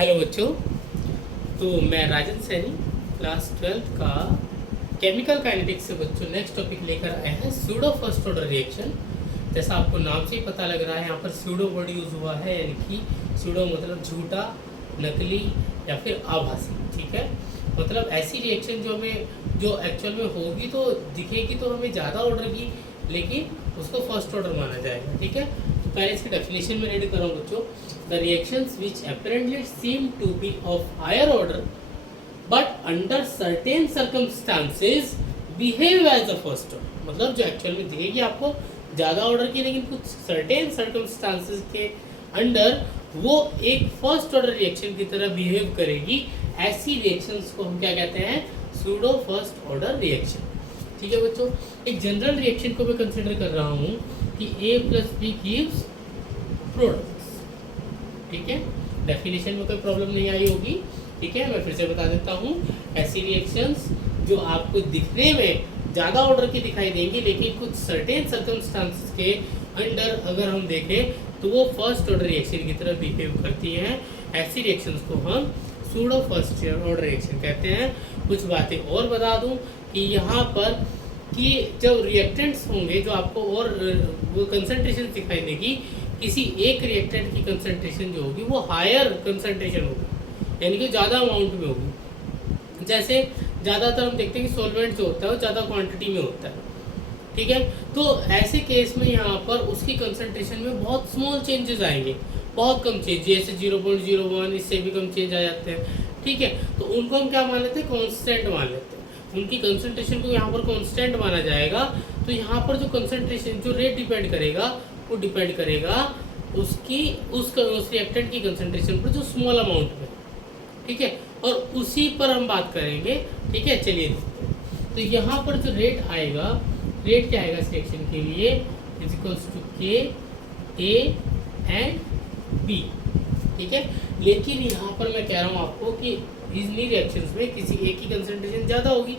Hello बच्चों। तो मैं राजन सैनी क्लास 12 का केमिकल काइनेटिक्स से बच्चों नेक्स्ट टॉपिक लेकर आए हैं सूडो फर्स्ट ऑर्डर रिएक्शन। जैसा आपको नाम से ही पता लग रहा है, यहाँ पर सूडो वर्ड यूज़ हुआ है, यानी कि सूडो मतलब झूठा, नकली या फिर आभासी। ठीक है, मतलब ऐसी रिएक्शन जो एक्चुअल में होगी तो दिखेगी तो हमें ज़्यादा ऑर्डर की, लेकिन उसको फर्स्ट ऑर्डर माना जाएगा। ठीक है, तो पहले इसकी डेफिनेशन में रेडी कर रहा हूँ बच्चों। The reactions which apparently seem to be of higher order but under certain circumstances behave as a first order। मतलब जो एक्चुअल में दिखेगी आपको ज़्यादा ऑर्डर की, लेकिन कुछ सर्टेन सर्कमस्टांसेस के अंडर वो एक फर्स्ट ऑर्डर रिएक्शन की तरह बिहेव करेगी। ऐसी रिएक्शंस को हम क्या कहते हैं? Pseudo first order reaction. ठीक है बच्चों, एक जनरल रिएक्शन को मैं कंसिडर कर रहा हूँ कि A + B गिव्स प्रोडक्ट्स। ठीक है, डेफिनेशन में कोई प्रॉब्लम नहीं आई होगी। ठीक है, मैं फिर से बता देता हूँ। ऐसी रिएक्शंस जो आपको दिखने में ज़्यादा ऑर्डर की दिखाई देंगी, लेकिन कुछ सर्टेन सर्कमस्टांसेस के अंडर अगर हम देखें तो वो फर्स्ट ऑर्डर रिएक्शन की तरह बिहेव करती हैं। ऐसी रिएक्शंस को हम सूडो फर्स्ट ऑर्डर रिएक्शन कहते हैं। कुछ बातें और बता दूँ कि यहाँ पर कि जब रिएक्टेंट्स होंगे जो आपको और वो कंसंट्रेशन दिखाई देगी, किसी एक रिएक्टेंट की कंसंट्रेशन जो होगी वो हायर कंसंट्रेशन होगी, यानी कि ज़्यादा अमाउंट में होगी। जैसे ज़्यादातर हम देखते हैं कि सॉल्वेंट जो होता है वो ज़्यादा क्वांटिटी में होता है। ठीक है, तो ऐसे केस में यहाँ पर उसकी कंसंट्रेशन में बहुत स्मॉल चेंजेस आएंगे, बहुत कम चेंज, जैसे 0.01, इससे भी कम चेंज आ जाते हैं। ठीक है, तो उनको हम क्या मान लेते हैं? कॉन्स्टेंट मान लेते हैं। उनकी कंसंट्रेशन को यहाँ पर कॉन्स्टेंट माना जाएगा। तो यहाँ पर जो कंसंट्रेशन, जो रेट डिपेंड करेगा, वो डिपेंड करेगा उस रिएक्टेंट की कंसंट्रेशन पर जो स्मॉल अमाउंट में। ठीक है, और उसी पर हम बात करेंगे। ठीक है, चलिए देखते हैं। तो यहाँ पर जो रेट आएगा, रेट क्या आएगा इस रिएक्शन के लिए? इज इक्वल्स टू के ए एंड बी। ठीक है, लेकिन यहाँ पर मैं कह रहा हूँ आपको कि इन रिएक्शंस में किसी एक की कंसंट्रेशन ज़्यादा होगी,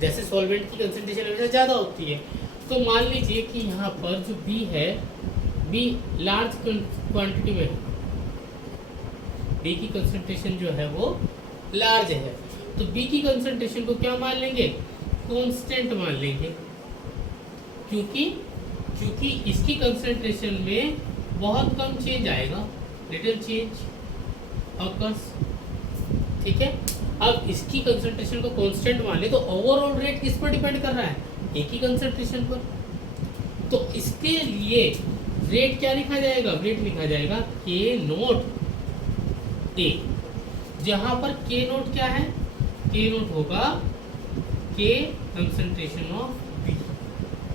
जैसे सॉल्वेंट की कंसंट्रेशन हमेशा ज़्यादा होती है। तो मान लीजिए कि यहाँ पर जो B है, B लार्ज क्वांटिटी में, B की कंसंट्रेशन जो है वो लार्ज है, तो B की कंसंट्रेशन को क्या मान लेंगे? कांस्टेंट मान लेंगे, क्योंकि इसकी कंसंट्रेशन में बहुत कम चेंज आएगा, लिटिल चेंज ऑकर्स। ठीक है, अब इसकी कंसंट्रेशन को कांस्टेंट मान ले तो ओवरऑल रेट किस पर डिपेंड कर रहा है? एक ही कंसंट्रेशन पर। तो इसके लिए रेट क्या लिखा जाएगा? रेट लिखा जाएगा के नोट ए, जहां पर के नोट क्या है? के नोट होगा के कंसंट्रेशन ऑफ बी।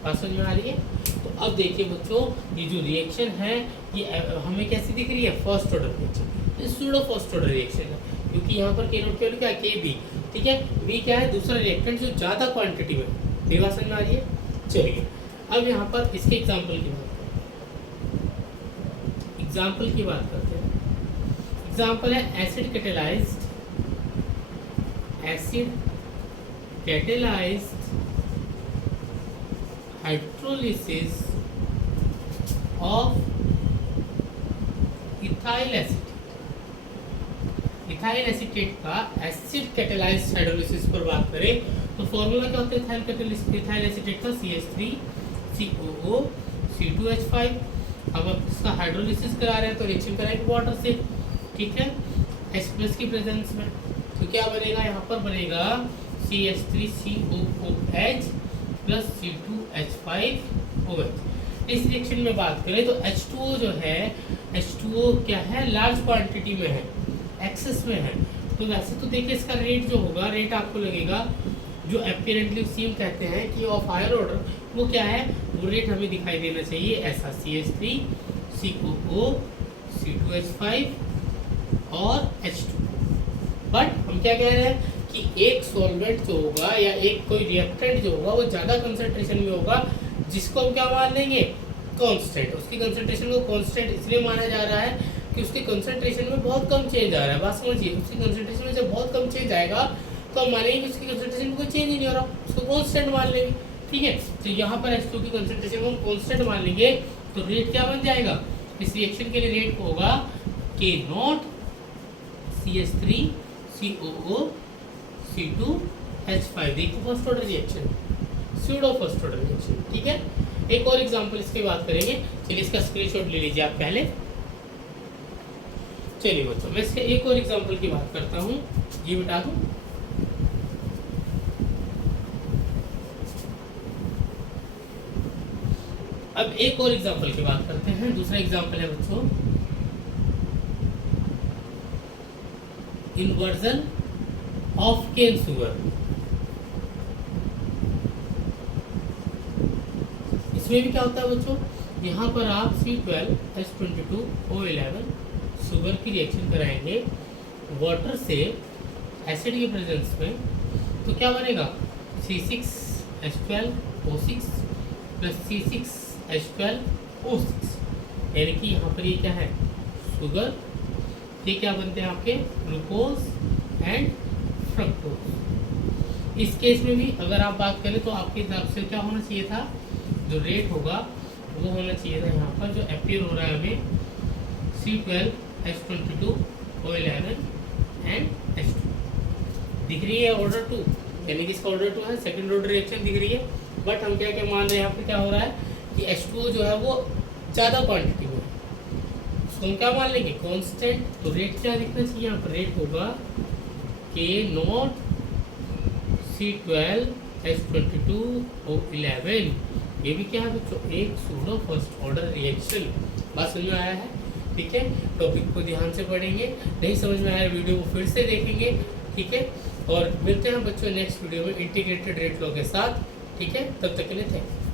बात समझ में आ रही है? तो अब देखिए बच्चों, ये जो रिएक्शन है ये हमें कैसी दिख रही है? फर्स्ट ऑर्डर रिएक्शन, ये सूडो फर्स्ट ऑर्डर रिएक्शन है, क्योंकि यहाँ पर के नोट क्या लिखा है? के बी। ठीक है, बी क्या है? दूसरा रिएक्टेंट जो ज़्यादा क्वांटिटी में। ये बात समझ में आ रही है? चलिए अब यहाँ पर इसके एग्जाम्पल की बात करते हैं। एग्जाम्पल है acid catalysed hydrolysis of ethyl acetate का एसिड कैटेलाइज्ड हाइड्रोलिसिस पर बात करें तो फॉर्मूला क्या होता है? इथाइल एसीटेट का CH3COO C2H5। अब आप इसका हाइड्रोलिसिस करा रहे हैं तो रिएक्शन कराएंगे वाटर से। ठीक है, H+ की प्रेजेंस में, तो क्या बनेगा? यहाँ पर बनेगा CH3COOH + C2H5OH। इस रिएक्शन में बात करें तो H2O जो है, H2O क्या है? लार्ज क्वांटिटी में है, एक्सेस में है। तो वैसे तो देखिए इसका रेट जो होगा, रेट आपको लगेगा जो अपीरेंटली सीम कहते हैं कि ऑफ हायर ऑर्डर, वो क्या है? वो रेट हमें दिखाई देना चाहिए ऐसा CH3COO C2H5 और H2। बट हम क्या कह रहे हैं कि एक सॉल्वेंट जो होगा या एक कोई रिएक्टेंट जो होगा वो ज़्यादा कंसंट्रेशन में होगा, जिसको हम क्या मान लेंगे? कांस्टेंट। उसकी कंसंट्रेशन को कांस्टेंट इसलिए माना जा रहा है कि उसकी कंसंट्रेशन में बहुत कम चेंज आ रहा है। बात समझिए, उसकी कंसंट्रेशन में जब बहुत कम चेंज आएगा तो हम मानेंगे कि उसकी कंसंट्रेशन में कोई चेंज ही नहीं हो रहा, उसको कांस्टेंट मान लेंगे। ठीक है, तो यहाँ पर H2 की कंसंट्रेशन को हम कांस्टेंट मान लेंगे तो रेट क्या बन जाएगा? इस रिएक्शन के लिए रेट होगा के नॉट CH3COO C2H5, देखो first order reaction, pseudo first order reaction. ठीक है, एक और एग्जांपल इसकी बात करेंगे। चलिए इसका स्क्रीनशॉट ले लीजिए आप पहले। चलिए बच्चों, मैं इसके एक और एग्जांपल की बात करता हूँ, ये बता दूँ। अब एक और एग्जांपल की बात करते हैं। दूसरा एग्जांपल है बच्चों इन्वर्जन ऑफ केन शुगर। इसमें भी क्या होता है बच्चों, यहाँ पर आप C12H22O11 शुगर की रिएक्शन कराएंगे वाटर से एसिड के प्रेजेंस में, तो क्या बनेगा C6H12O6 प्लस C6H12O6, यानी कि यहाँ पर ये क्या है शुगर, ये क्या बनते हैं आपके ग्लूकोज एंड फ्रक्टोज। इस केस में भी अगर आप बात करें तो आपके हिसाब से क्या होना चाहिए था, जो रेट होगा वो होना चाहिए था यहाँ पर जो अपीयर हो रहा है हमें C12H22O11 एंड H2 दिख रही है ऑर्डर 2, यानी कि इसका ऑर्डर 2 है, सेकंड ऑर्डर रिएक्शन दिख रही है। बट हम क्या क्या मान रहे हैं यहाँ पर, क्या हो रहा है कि H2O जो है वो ज़्यादा क्वांटिटी में है, उसको हम क्या मान लेंगे कांस्टेंट। तो रेट क्या दिखना चाहिए यहाँ पर, रेट होगा K0 C12H22O11। ये भी क्या है बच्चों, एक सूडो फर्स्ट ऑर्डर रिएक्शन। बात समझ में आया है? ठीक है, टॉपिक को ध्यान से पढ़ेंगे, नहीं समझ में आया वीडियो को फिर से देखेंगे। ठीक है, और मिलते हैं बच्चों नेक्स्ट वीडियो में इंटीग्रेटेड रेट लॉ के साथ। ठीक है, तब तक के लिए थैंक यू।